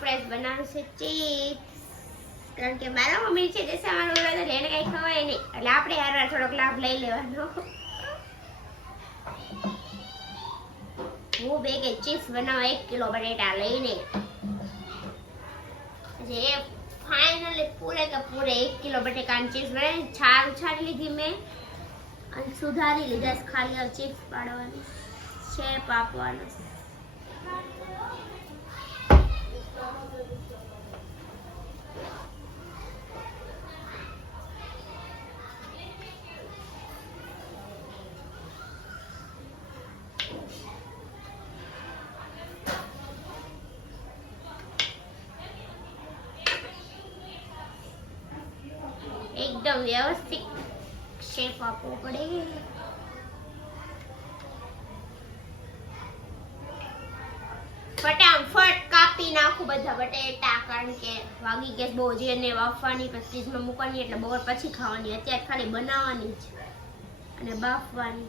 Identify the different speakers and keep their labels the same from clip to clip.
Speaker 1: આપણે બનાવવાનું છે ચિપ્સ. કારણ કે મારા મમ્મી છે સામાન ઓલા તો એને કઈ ખવાય નહીં. એટલે આપણે હારવાર થોડોક લાભ લઈ લેવાનો. હું બે કે ચિપ્સ બનાવવા એક કિલો બટેટા લઈને. જે ફાઇનલી પૂરે કે પૂરે એક કિલો બટેકાની ચિપ્સ બનાવી છાલ ઉછાળી લીધી મેં. અને સુધારી લીધા ખાલી ચિપ્સ પાડવાની છે આપવાનો એકદમ વ્યવસ્થિત શેપ આપવો પડે. ફટાફટ કાપી નાખું બધા બટેટા, કારણ કે વાગી ગેસ બહુ જે એને વાફવાની, પછી ફ્રીજમાં મૂકવાની, એટલે બપોર પછી ખાવાની. અત્યારે ખાલી બનાવવાની જ અને બાફવાની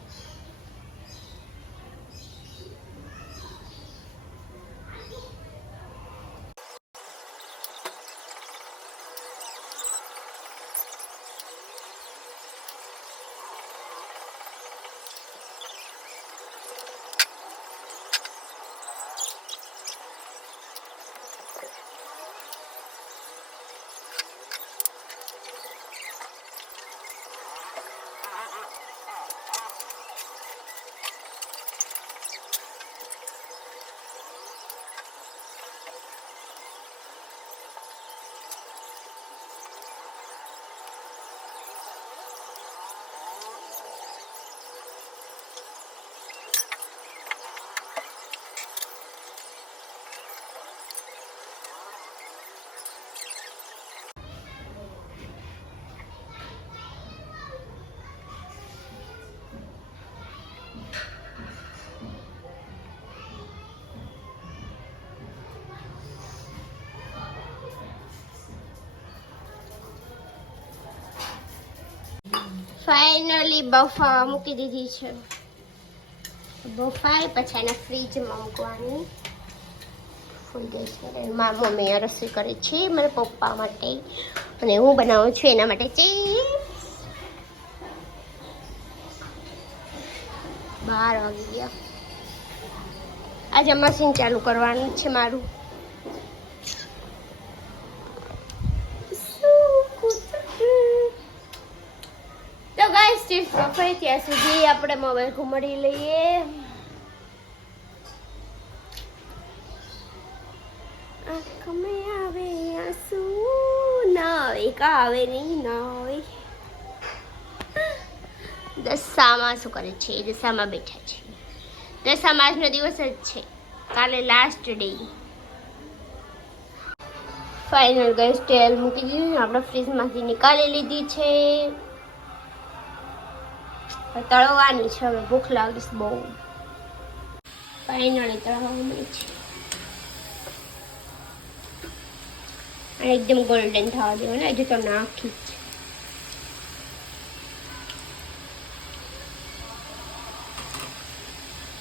Speaker 1: ફાઇનલી બફાવા મૂકી દીધી છે. બફાય પછી એને ફ્રીજમાં મૂકવાની. ફૂલ ગેસ મારા મમ્મી રસોઈ કરે છે મારા પપ્પા માટે. અને હું બનાવું છું એના માટે ચિપ્સ બાર વાગી ગયા. આજે મશીન ચાલુ કરવાનું છે મારું તો ગાઈસ ચિપ્સ ત્યાં સુધી આપણે મોબાઈલ ઘુમાડી લઈએ. આંખમાં આવે, આંસુ ના આવે, કા આવે નહીં, ના આવે. દશામાં શું કરે છે? દશામાં બેઠા છે. દશામાં આજનો દિવસ જ છે. કાલે લાસ્ટ ડે ફાઇનલ ગેસ તેલ મૂકી દીધું આપણે ફ્રીજમાંથી નીકાળી લીધી છે. તળવાની છે, હવે ભૂખ લાગીશ બહુ. ફાઈનલી તળવાની છે. અને એકદમ ગોલ્ડન થવા દેવાનું હજુ તો નાખી જ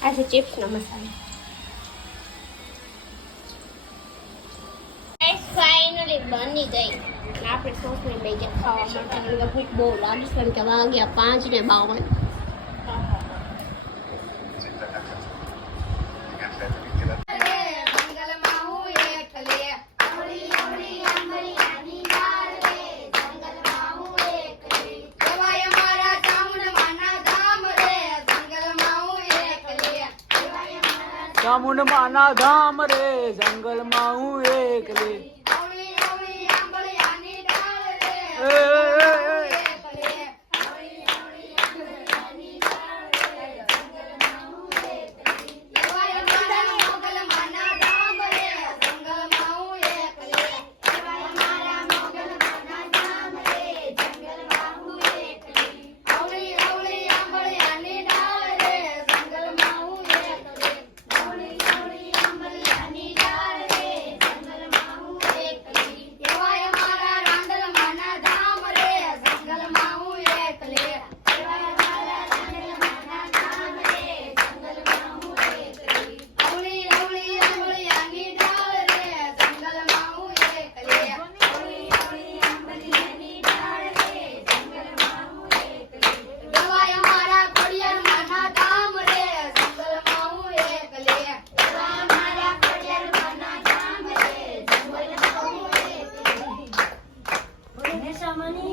Speaker 1: આ છે ચિપ્સનો મસાલો. બની ગઈ. આપણે સોસને બે ગયા ખાવા માટે. બહુ લાગી કારણ કે વાગ્યા પાંચ ને બાવન.
Speaker 2: ચામુંડ માના ધામ રે જંગલમાં હું એકલી. মানে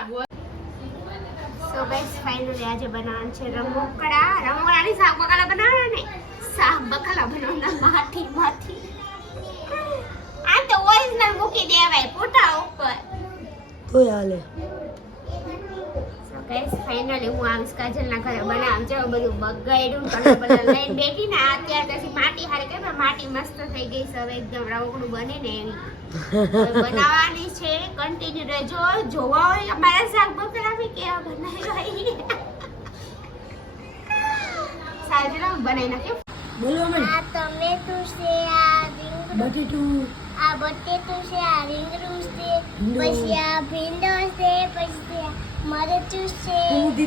Speaker 1: સો ગાઈસ ફાઇનલી આજે બનાવવાનું છે રમકડા. ની શાક બકાલા બનાવવાના ને? શાક બકાલા બનાવવાના માથી માથી આ તો ઓરિજિનલ મૂકી દેવાય ફોટા ઉપર.
Speaker 2: તો હાલે.
Speaker 1: ગાઈસ ફાઇનલી હું આવીશ કાજલના ઘરે બનાવવાનું છે બધું બગાડ્યું કલર બલર લઈને બેઠી ને આ અત્યારે પછી માટી હારે કે માટી મસ્ત થઈ ગઈ છે હવે એકદમ રવકડું બને ને એવી. બનાવવાની છે કન્ટિન્યુ રહેજો જોવા હોય અમારા શાક બકરા બી કેવા બનાવી સારું બનાવી નાખ્યું
Speaker 2: બોલો અમે
Speaker 1: આ ટમેટું છે આ રીંગણું.
Speaker 2: બટેટું.
Speaker 1: આ બટેટું છે આ રીંગણું છે પછી આ ભીંડો છે પછી આ મરચું છે
Speaker 2: ઊંધી